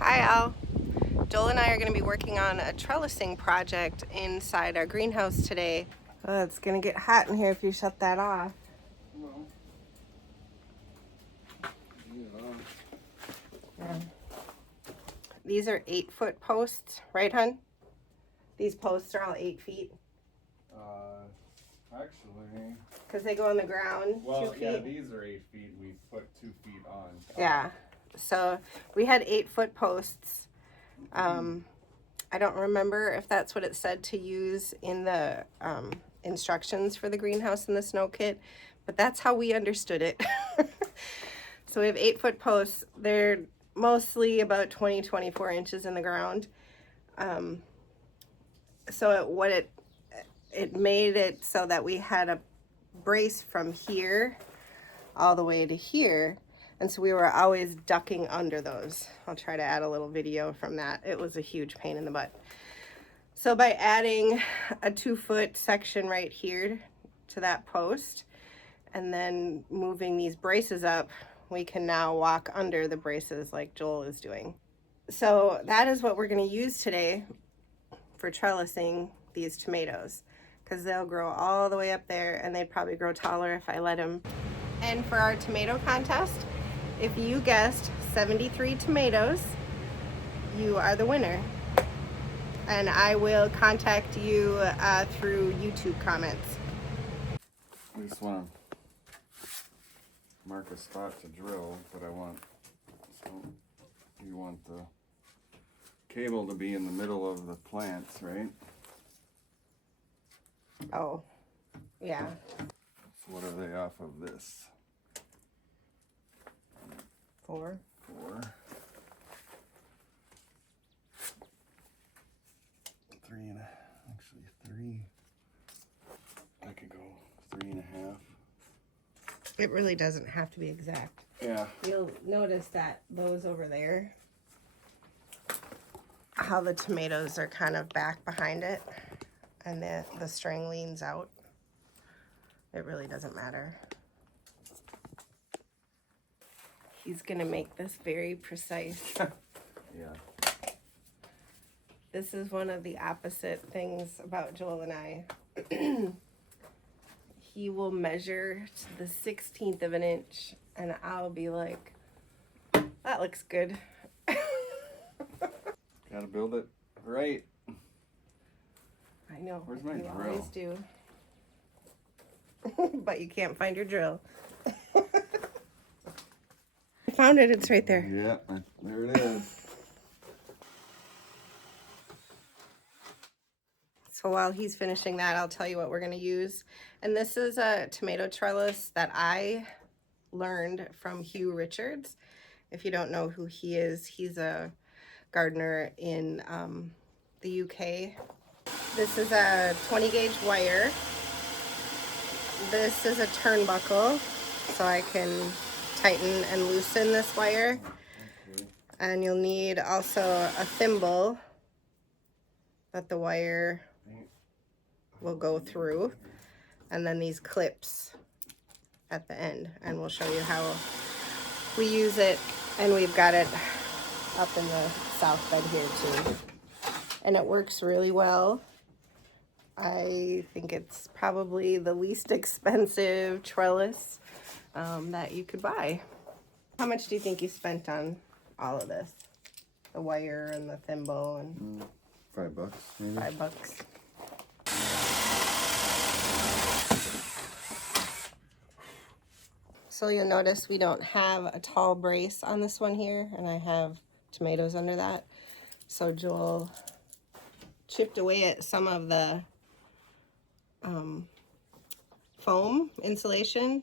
Hi Al. Joel and I are going to be working on a trellising project inside our greenhouse today. Oh, it's going to get hot in here if you shut that off. Well, Yeah. These are 8-foot posts, right hun? These posts are all 8 feet. Actually, because they go on the ground 2 feet. Yeah, these are 8 feet. We put 2 feet on. Yeah. So we had 8-foot posts. I don't remember if that's what it said to use in the instructions for the greenhouse in the snow kit, but that's how we understood it. So we have 8-foot posts. They're mostly about 24 inches in the ground. So it made it so that we had a brace from here all the way to here. And so we were always ducking under those. I'll try to add a little video from that. It was a huge pain in the butt. So by adding a 2-foot section right here to that post and then moving these braces up, we can now walk under the braces like Joel is doing. So that is what we're going to use today for trellising these tomatoes, because they'll grow all the way up there and they'd probably grow taller if I let them. And for our tomato contest, if you guessed 73 tomatoes, you are the winner. And I will contact you through YouTube comments. I just want to mark a spot to drill, but you want the cable to be in the middle of the plants, right? Oh, yeah. So what are they off of this? 4. 4. 3 and actually 3. I could go 3.5. It really doesn't have to be exact. Yeah. You'll notice that those over there, how the tomatoes are kind of back behind it and the string leans out. It really doesn't matter. He's gonna make this very precise. Yeah. This is one of the opposite things about Joel and I. He will measure to the 16th of an inch and I'll be like, that looks good. Gotta build it right. I know. Where's my you drill? always do. But you can't find your drill. I found it. It's right there. Yeah, there it is. So while he's finishing that, I'll tell you what we're going to use. And this is a tomato trellis that I learned from Huw Richards. If you don't know who he is, he's a gardener in the UK. This is a 20 gauge wire. This is a turnbuckle, so I can tighten and loosen this wire. Okay. And you'll need also a thimble that the wire will go through, and then these clips at the end, and we'll show you how we use it. And we've got it up in the south bed here too, and it works really well. I think it's probably the least expensive trellis that you could buy. How much do you think you spent on all of this? The wire and the thimble and $5 maybe. $5. So you'll notice we don't have a tall brace on this one here, and I have tomatoes under that. So Joel chipped away at some of the foam insulation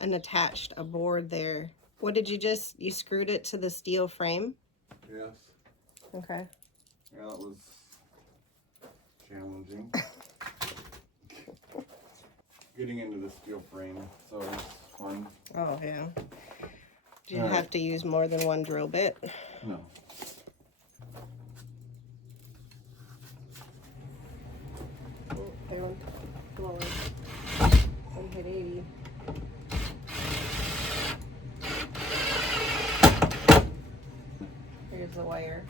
and attached a board there. What did you screwed it to the steel frame? Yes. Okay. Yeah, it was challenging. Getting into the steel frame, so it's fun. Oh, yeah. Did you have to use more than one drill bit? No. Oh, there one. Blowing. One hit 80. Here's the wire.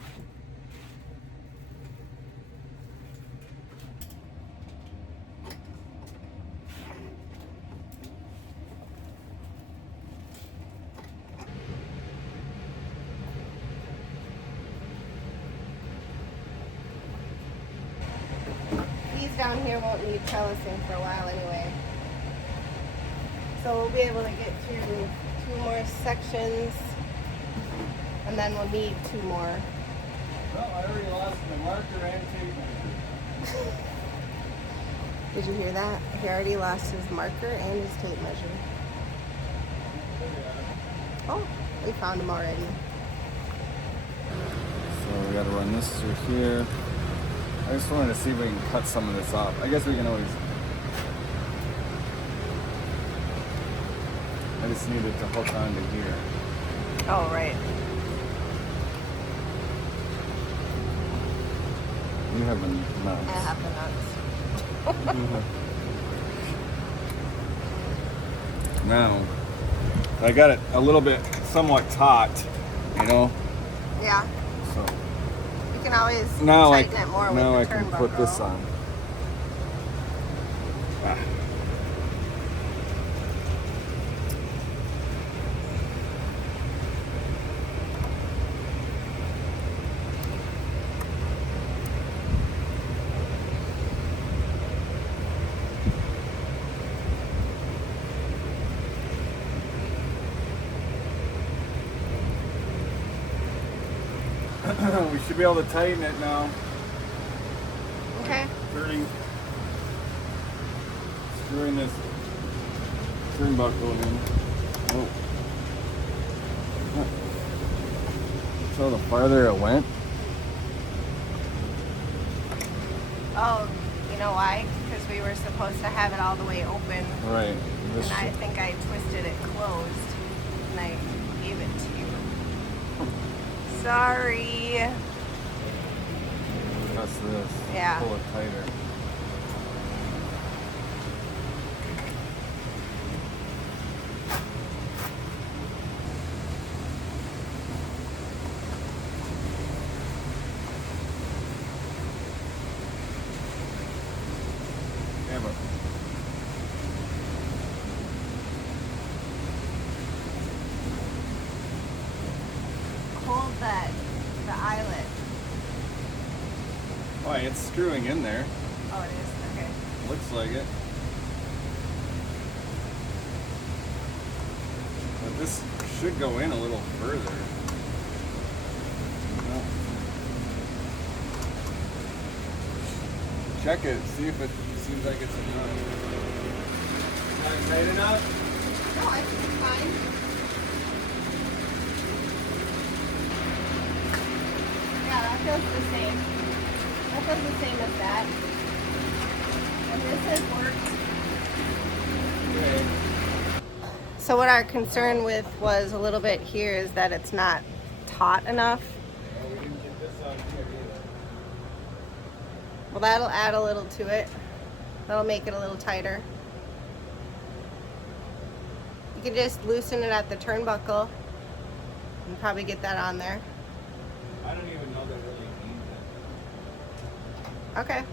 These down here won't need trellising for a while anyway. So we'll be able to get through 2 more sections, and then we'll need 2 more. Well, I already lost my marker and tape measure. Did you hear that? He already lost his marker and his tape measure. Oh, we found him already. So we gotta run this through here. I just wanted to see if we can cut some of this off. I guess we can always. I just needed to hook onto here. Oh, right. You have a mouse. I have the nuts. Now, I got it a little bit somewhat taut, you know. Yeah. So You can always now tighten it more with now the I can put turnbuckle. this on. Ah. We should be able to tighten it now. Okay. Screwing this turnbuckle in. Oh. So the farther it went. Oh, you know why? Because we were supposed to have it all the way open. Right. This And I think I twisted it closed, and I gave it to you. Sorry. That's this. Yeah. Pull it tighter. Yeah, but Hold the eyelet. why it's screwing in there. Oh, it is? Okay. Looks like it. But this should go in a little further. No. Check it, see if it seems like it's enough. Not tight enough? No, I think it's fine. Yeah, that feels the same. That feels the same as that. And this has worked. Okay. So what our concern with was a little bit here is that it's not taut enough. Well, we didn't get this on here either. Well, that'll add a little to it. That'll make it a little tighter. You can just loosen it at the turnbuckle and probably get that on there. I don't even know that really needs it. Okay.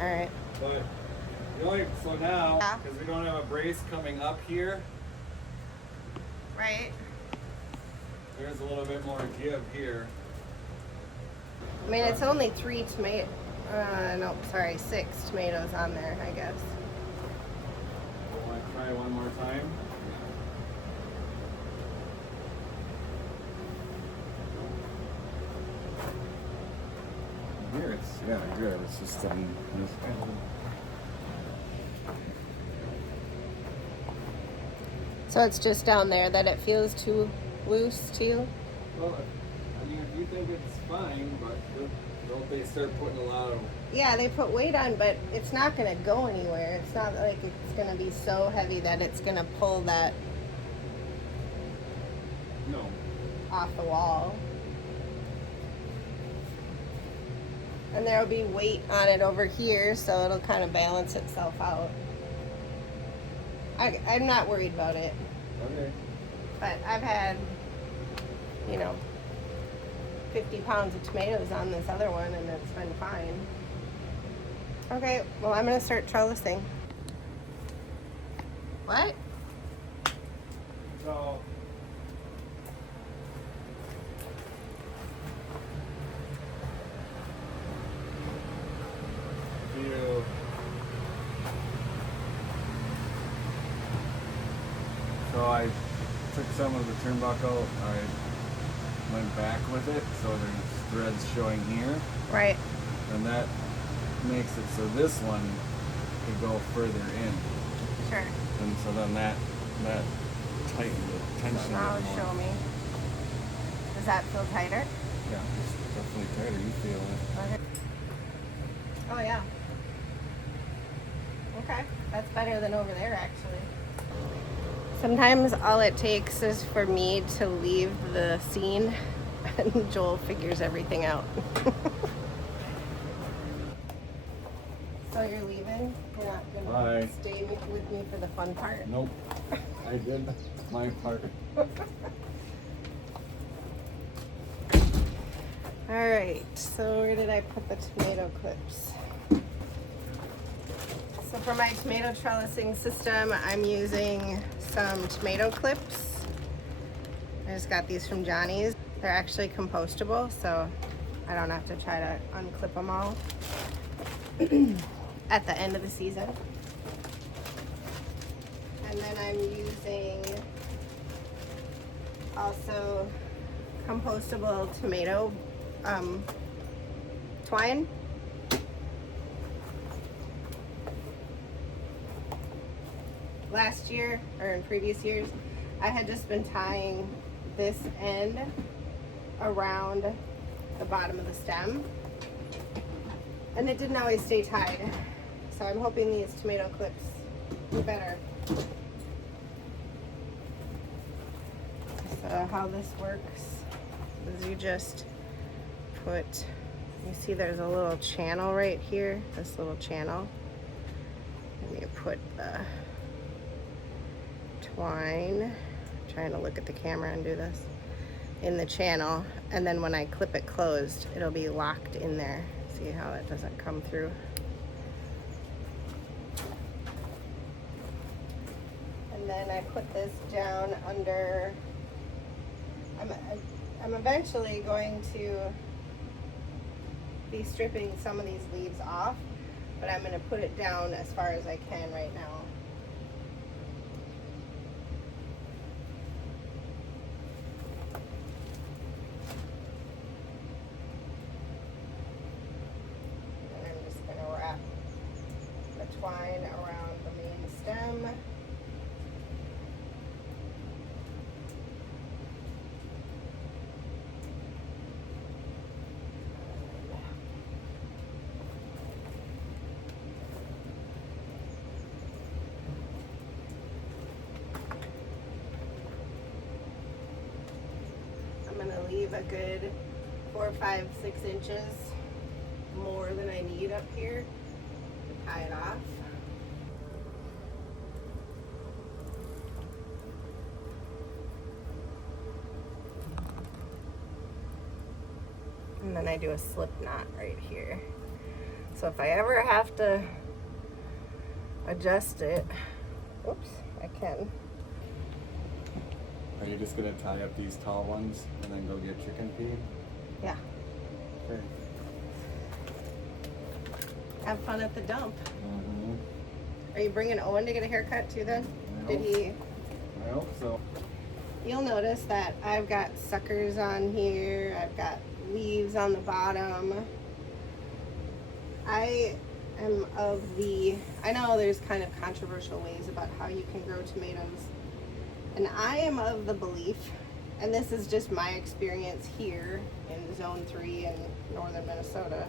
All right. But the only, so now, Yeah. because we don't have a brace coming up here, Right. there's a little bit more give here. I mean, it's only 3 tomato. No, sorry, 6 tomatoes on there, I guess. Want to try one more time? Here it's, yeah, good. It's just this So it's just down there that it feels too loose to you? Well, I mean, if you think it's fine, but don't they start putting a lot of... Yeah, they put weight on, but it's not going to go anywhere. It's not like it's going to be so heavy that it's going to pull that No. off the wall. And there'll be weight on it over here, so it'll kind of balance itself out. I'm not worried about it, Okay. but I've had you know, 50 pounds of tomatoes on this other one, and it's been fine. Okay, well, I'm gonna start trellising. What? So you so I took some of the turnbuckle, I went back with it, so there's threads showing here, Right. and that makes it so this one could go further in, Sure. and so then that tightened the tension So a now bit more. show me. Does that feel tighter? Yeah, it's definitely tighter. You feel it. Okay. Oh yeah. Okay, that's better than over there actually. Sometimes all it takes is for me to leave the scene and Joel figures everything out. So you're leaving? You're not gonna Bye. stay with me for the fun part? Nope. I did my part. Alright, so where did I put the tomato clips? So for my tomato trellising system, I'm using some tomato clips. I just got these from Johnny's. They're actually compostable, so I don't have to try to unclip them all at the end of the season. And then I'm using also compostable tomato twine. Last year, or in previous years, I had just been tying this end around the bottom of the stem, and it didn't always stay tied. So I'm hoping these tomato clips do better. So how this works is you just put, you see there's a little channel right here, this little channel, and you put the twine, I'm trying to look at the camera and do this, in the channel, and then when I clip it closed, it'll be locked in there. See how it doesn't come through? And then I put this down under, I'm eventually going to be stripping some of these leaves off, but I'm going to put it down as far as I can right now. And I'm just going to wrap the twine around the main stem. I'm gonna leave a good 4, 5, 6 inches more than I need up here to tie it off. And then I do a slip knot right here. So if I ever have to adjust it, oops, I can. Are you just gonna tie up these tall ones and then go get chicken feed? Yeah. Okay. Have fun at the dump. Mm-hmm. Are you bringing Owen to get a haircut too then? I hope so. You'll notice that I've got suckers on here. I've got leaves on the bottom. I know there's kind of controversial ways about how you can grow tomatoes. And I am of the belief, and this is just my experience here in Zone 3 in northern Minnesota,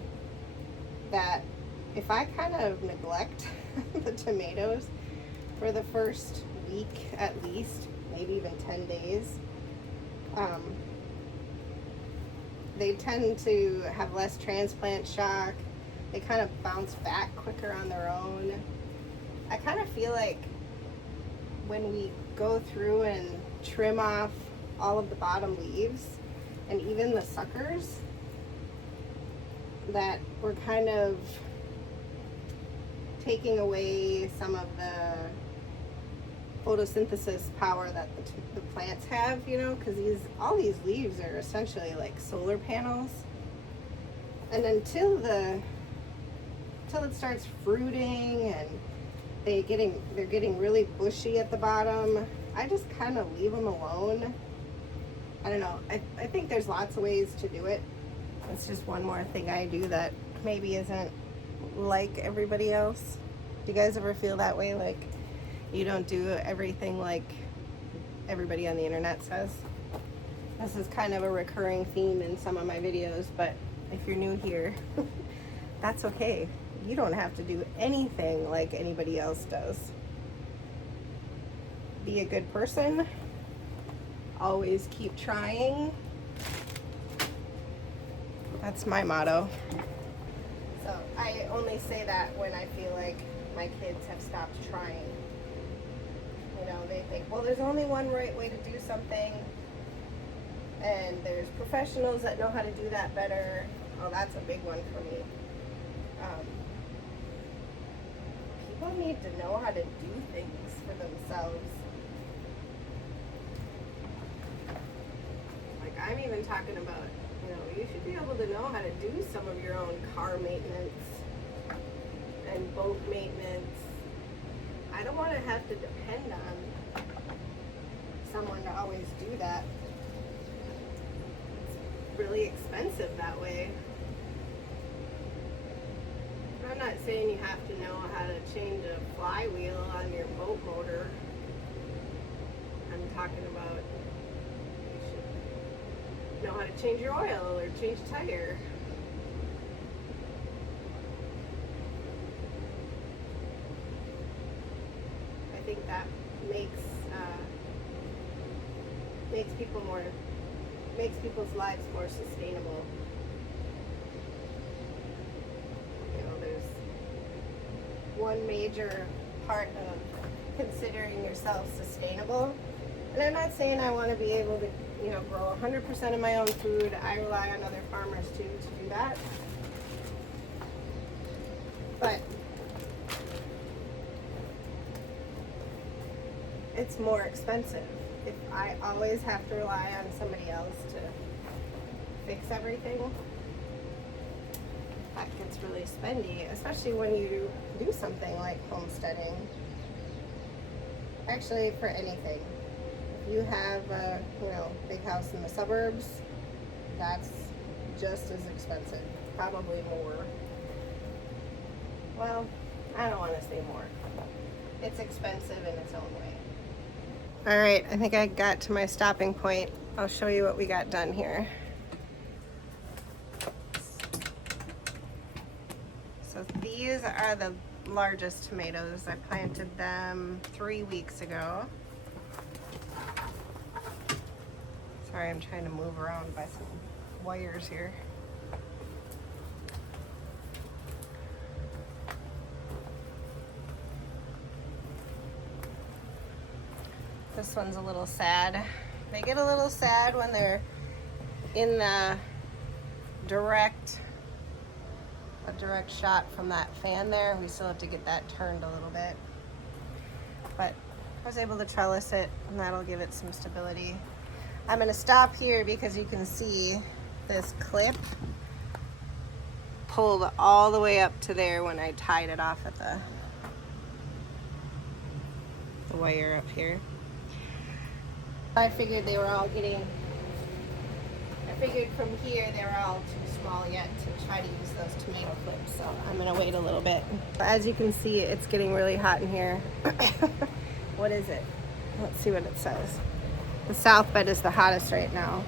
that if I kind of neglect the tomatoes for the first week at least, maybe even 10 days, they tend to have less transplant shock. They kind of bounce back quicker on their own. I kind of feel like when we go through and trim off all of the bottom leaves, and even the suckers that were kind of taking away some of the photosynthesis power that the plants have, you know, because all these leaves are essentially like solar panels. And until it starts fruiting and they're getting really bushy at the bottom, I just kind of leave them alone. I don't know. I think there's lots of ways to do it. It's just one more thing I do that maybe isn't like everybody else. Do you guys ever feel that way? Like you don't do everything like everybody on the internet says? This is kind of a recurring theme in some of my videos, but if you're new here, that's okay. You don't have to do anything like anybody else does. Be a good person. Always keep trying. That's my motto. So I only say that when I feel like my kids have stopped trying. You know, they think, well, there's only one right way to do something, and there's professionals that know how to do that better. Oh, that's a big one for me. People need to know how to do things for themselves. Like, I'm even talking about, you know, you should be able to know how to do some of your own car maintenance and boat maintenance. I don't want to have to depend on someone to always do that. It's really expensive that way. I'm not saying you have to know how to change a flywheel on your boat motor. I'm talking about you should know how to change your oil or change a tire. I think that makes people's lives more sustainable. One major part of considering yourself sustainable. And I'm not saying I want to be able to, you know, grow 100% of my own food. I rely on other farmers too to do that. But it's more expensive. If I always have to rely on somebody else to fix everything, that gets really spendy, especially when you do something like homesteading. Actually, for anything. If you have a, you know, big house in the suburbs, that's just as expensive, probably more. Well, I don't want to say more. It's expensive in its own way. All right, I think I got to my stopping point. I'll show you what we got done here. So these are the largest tomatoes. I planted them 3 weeks ago. Sorry, I'm trying to move around by some wires here. This one's a little sad. They get a little sad when they're in the direct shot from that fan there. We still have to get that turned a little bit. But I was able to trellis it, and that'll give it some stability. I'm gonna stop here because you can see this clip pulled all the way up to there when I tied it off at the wire up here. I figured from here they were all too small yet to try to use those tomato clips, so I'm gonna wait a little bit. As you can see, it's getting really hot in here. What is it? Let's see what it says. The south bed is the hottest right now.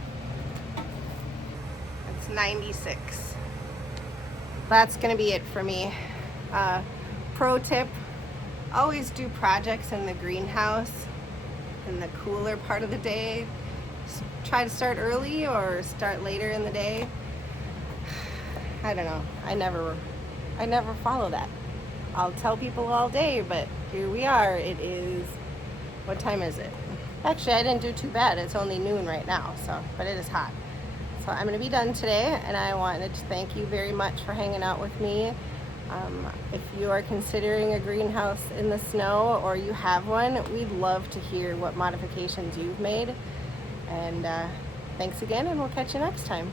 It's 96. That's gonna be it for me. Pro tip, always do projects in the greenhouse in the cooler part of the day. Try to start early or start later in the day. I don't know. I never follow that. I'll tell people all day, but here we are. It is, what time is it? Actually, I didn't do too bad. It's only noon right now, so, but it is hot. So I'm going to be done today, and I wanted to thank you very much for hanging out with me. If you are considering a greenhouse in the snow or you have one, we'd love to hear what modifications you've made. And thanks again, and we'll catch you next time.